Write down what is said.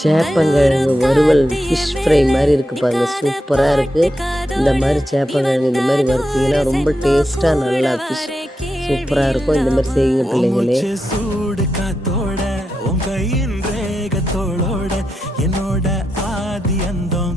சேப்பங்கிழங்கு வறுவல் fish fry மாதிரி இருக்குது பாருங்கள், சூப்பராக இருக்குது. இந்த மாதிரி சேப்பங்கிழங்கு இந்த மாதிரி வறுத்தீங்கன்னா ரொம்ப டேஸ்ட்டாக நல்லா ஃபிஷ் சூப்பராக இருக்கும். இந்த மாதிரி செய்யுங்க பிள்ளைங்களே. சூடு காத்தோட உன் கையின் ரேகத்தோளோட என்னோட ஆதி அந்தம்